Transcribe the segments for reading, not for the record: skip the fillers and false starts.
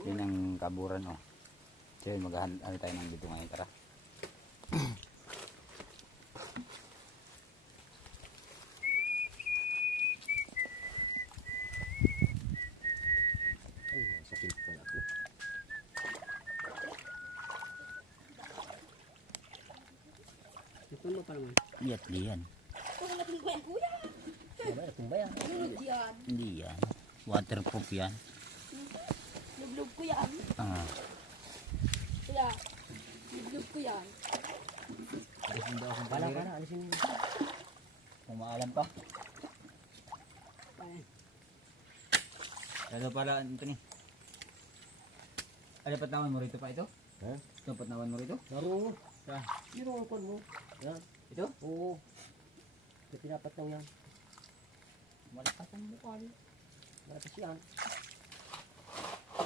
Yun ang kaburan, oh. So yun, ano tayo ng dito ngayon, tara. Ay, nasa cellphone ako. Ito mo pa naman. Iyat diyan. Kung natingkuyan kuya. Itong bayan. Lunod yan. Hindi yan. Waterproof yan. Lublog ko yan. Ah. Kuya. Lublog ko yan. Alisin daw akong Pala, palirin. alisin mo. Kung maalam pa. Ano pala, Anthony? Ano patnawan mo rito pa ito? Ha? Ito patnawan mo rito? Laro. Sa? Yung kon mo. Yan. Ito? Oo. Ito pinapataw yan. Malakas ang mukha niya. Malakas yan.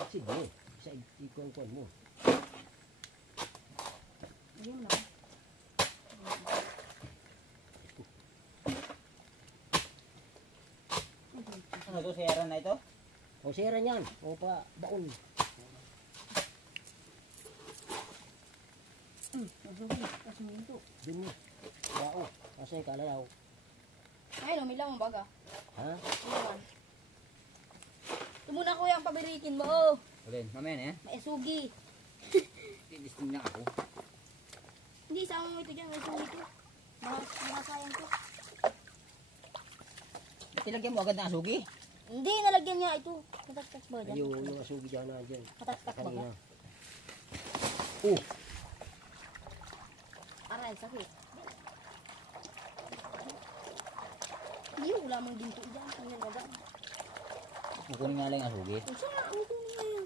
Sige. Sa ikon-kon mo. Ayun lang. Ano to, sera na ito? O sera niyan. O pa baon. Kasi minto. Dun mo. Bao. Kasi kalayaw. Ay, lumilang ang baga. Ha? Iwan. Ito muna kuya ang pabirikin mo. Oh. Ulin, mamaya na yan. May sugi. Tinisting na ako. Hindi, isama mo ito dyan. May sugi ito. Makasayang ko. Tilagyan mo agad na asugi. Hindi, nalagyan niya ito. Kataktak ba dyan? Yung asugi dyan na dyan. Kataktak ba Kanina. ba? Oh. Aray, sakit. Hindi, wala mong ginto dyan. Ang yan agad. Kukunin nga lang yung asugi. Kung saan ang ito ngayon?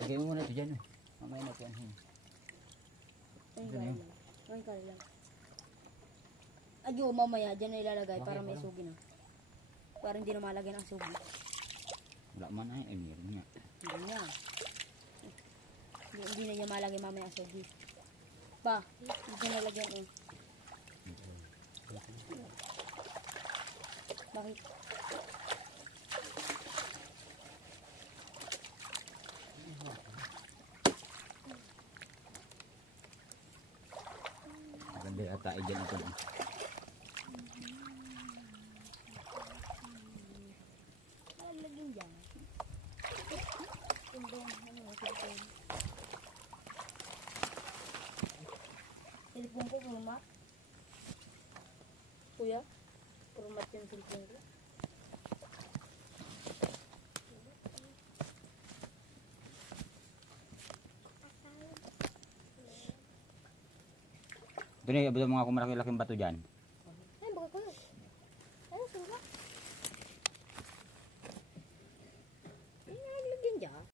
Lagay mo muna ito dyan. Mamaya na ito yan. Ayun, kaya lang. Adyo, mamaya dyan na ilalagay para may sugi na. Para hindi na malagyan ang sugi. Wala man ay, meron niya. Hindi niya. Hindi na niya malagay mamaya ang sugi. Ba, hindi na lagyan eh. Bakit? Maganda yung atay dyan ito. Lagyan dyan. Tindong, ano, cellphone. Cellphone ko, kurumat. Kuya, kurumat yung cellphone ko. Ito na yung mga kumalaki-laking bato dyan. Ay, baka kuya. Ay, suga.